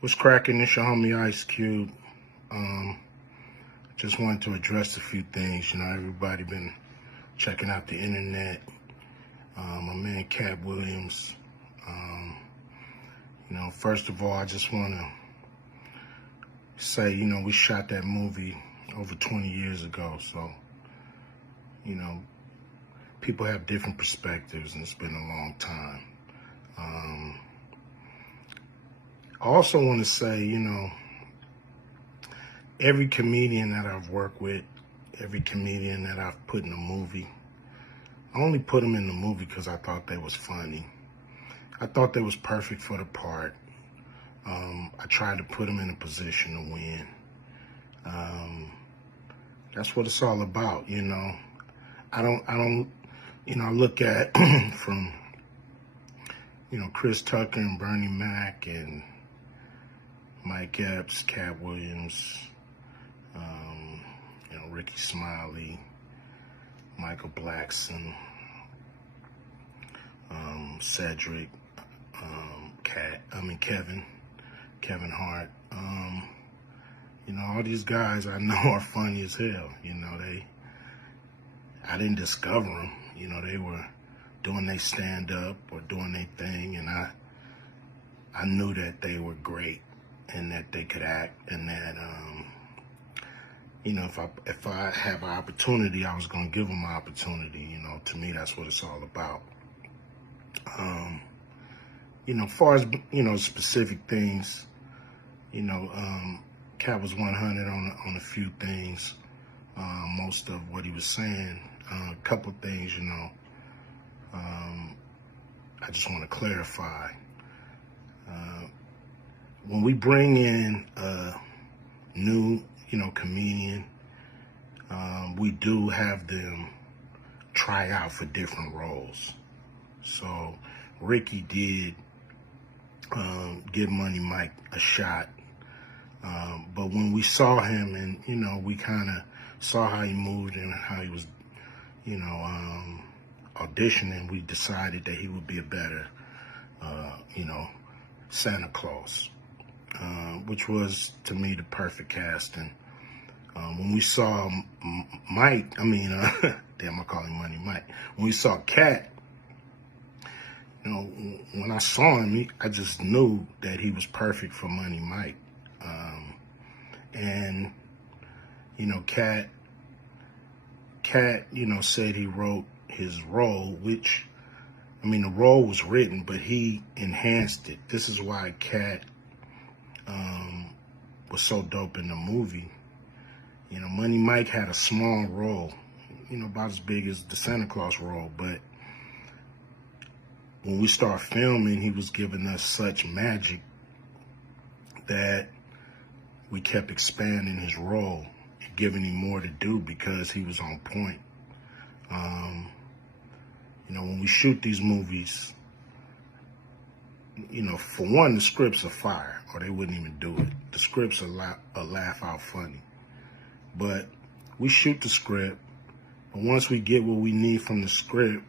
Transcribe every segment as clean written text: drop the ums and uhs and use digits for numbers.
What's cracking? It's your homie Ice Cube. Just wanted to address a few things. Everybody been checking out the internet. My man Katt Williams. First of all, I just want to say, we shot that movie over 20 years ago. So, people have different perspectives, and it's been a long time. I also want to say, every comedian that I've worked with, every comedian that I've put in a movie, I only put them in the movie because I thought they was funny. I thought they was perfect for the part. I tried to put them in a position to win. That's what it's all about, I look at from, Chris Tucker and Bernie Mac and Mike Epps, Katt Williams, Ricky Smiley, Michael Blackson, Cedric, Kevin Hart. All these guys I know are funny as hell. I didn't discover them. They were doing their stand-up or doing their thing, and I knew that they were great and that they could act, and that if I have an opportunity, I was gonna give them an opportunity. To me, that's what it's all about. As far as specific things, Katt was 100 on a few things. Most of what he was saying, a couple of things, I just want to clarify. When we bring in a new, comedian, we do have them try out for different roles. So Ricky did give Money Mike a shot. But when we saw him and, we kind of saw how he moved and how he was, auditioning, we decided that he would be a better, Santa Claus, which was, to me, the perfect casting. When we saw Mike, damn, I call him Money Mike. When we saw Katt, when I saw him, I just knew that he was perfect for Money Mike. And, Katt, said he wrote his role, which, the role was written, but he enhanced it. This is why Katt was so dope in the movie. Money Mike had a small role, about as big as the Santa Claus role, but when we start filming, he was giving us such magic that we kept expanding his role, giving him more to do because he was on point. When we shoot these movies, for one, the scripts are fire, or they wouldn't even do it. The scripts are laugh out funny. But we shoot the script, but once we get what we need from the script,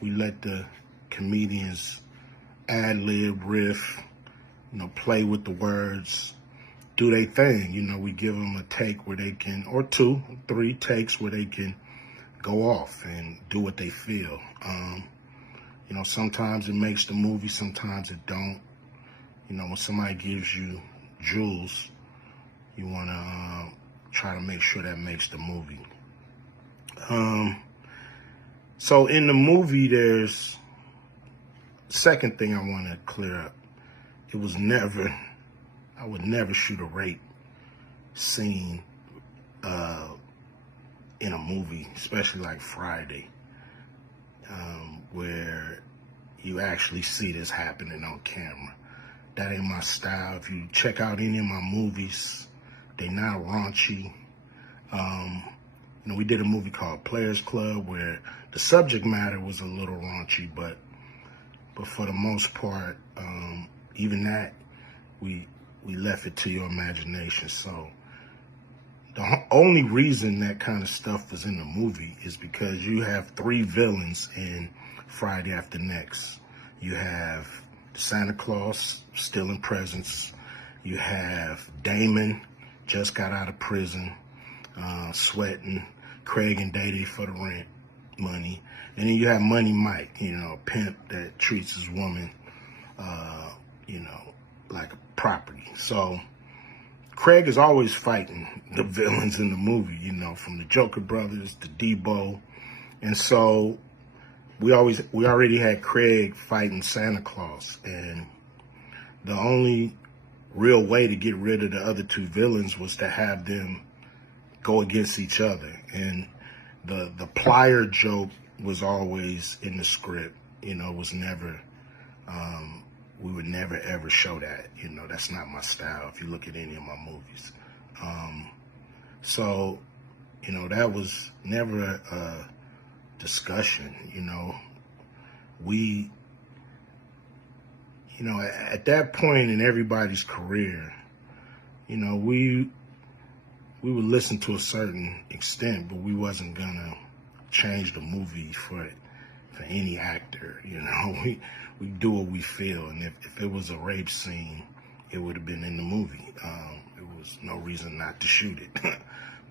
we let the comedians ad-lib, riff, play with the words, do their thing. We give them a take where they can, or 2, 3 takes where they can go off and do what they feel. Sometimes it makes the movie, sometimes it don't. When somebody gives you jewels, you want to try to make sure that makes the movie. So in the movie, there's second thing I want to clear up. I would never shoot a rape scene in a movie, especially like Friday, where you actually see this happening on camera. That ain't my style. If you check out any of my movies, they not raunchy. We did a movie called Players Club where the subject matter was a little raunchy, but for the most part, even that, we left it to your imagination. So the only reason that kind of stuff was in the movie is because you have 3 villains in Friday After Next. You have Santa Claus stealing presents. You have Damon, just got out of prison, sweating. Craig and Dady for the rent money. And then you have Money Mike, a pimp that treats his woman, like a property. So Craig is always fighting the villains in the movie, from the Joker brothers to Debo. And so we already had Craig fighting Santa Claus. And the only real way to get rid of the other two villains was to have them go against each other. And the plier joke was always in the script, was never, we would never ever show that, that's not my style if you look at any of my movies. So, that was never a discussion, we, at that point in everybody's career, we would listen to a certain extent, but we wasn't gonna change the movie for any actor. We do what we feel, and if it was a rape scene, it would have been in the movie. There was no reason not to shoot it.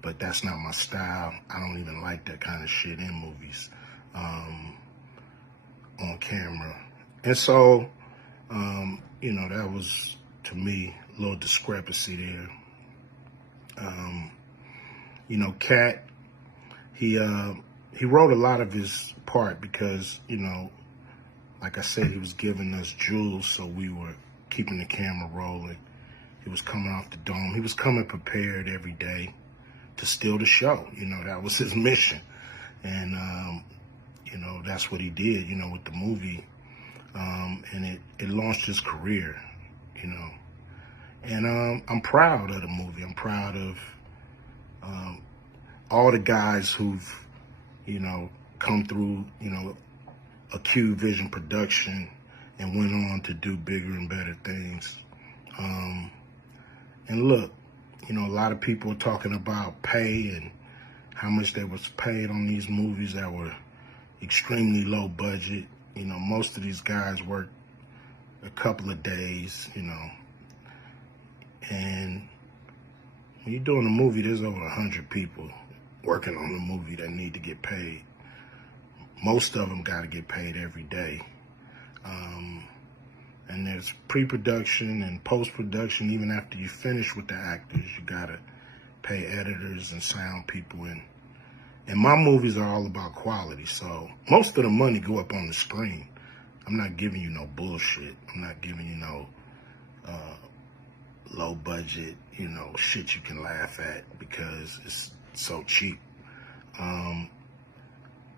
But that's not my style. I don't even like that kind of shit in movies, on camera. And so, that was, to me, a little discrepancy there. Katt, he wrote a lot of his part because, like I said, he was giving us jewels, so we were keeping the camera rolling. He was coming off the dome. He was coming prepared every day to steal the show. That was his mission. And, that's what he did, with the movie. And it launched his career, And I'm proud of the movie. I'm proud of all the guys who've, come through, a Q Vision production and went on to do bigger and better things. And look, a lot of people are talking about pay and how much they was paid on these movies that were extremely low budget. Most of these guys work a couple of days, and when you're doing a movie, there's over 100 people working on the movie that need to get paid. Most of them got to get paid every day. And there's pre-production and post-production. Even after you finish with the actors, you got to pay editors and sound people. And my movies are all about quality. So most of the money go up on the screen. I'm not giving you no bullshit. I'm not giving you no low budget, shit you can laugh at because it's so cheap.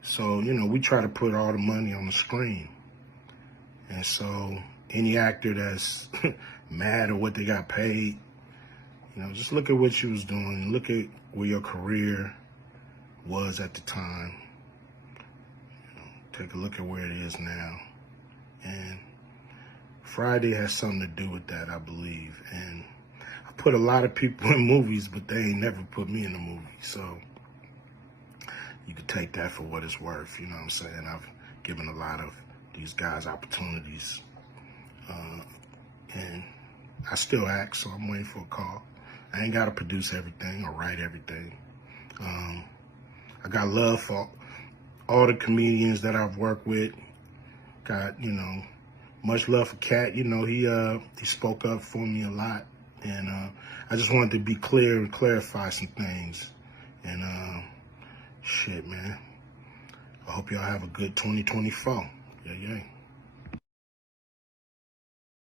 So, we try to put all the money on the screen. And so any actor that's mad at what they got paid, just look at what you was doing. Look at where your career was at the time. Take a look at where it is now. And Friday has something to do with that, I believe. And I put a lot of people in movies, but they ain't never put me in a movie. So you could take that for what it's worth. You know what I'm saying? I've given a lot of these guys opportunities. And I still act, so I'm waiting for a call. I ain't got to produce everything or write everything. I got love for all the comedians that I've worked with. Got, much love for Katt. He spoke up for me a lot. And I just wanted to be clear and clarify some things. And shit, man. I hope y'all have a good 2024. Yeah.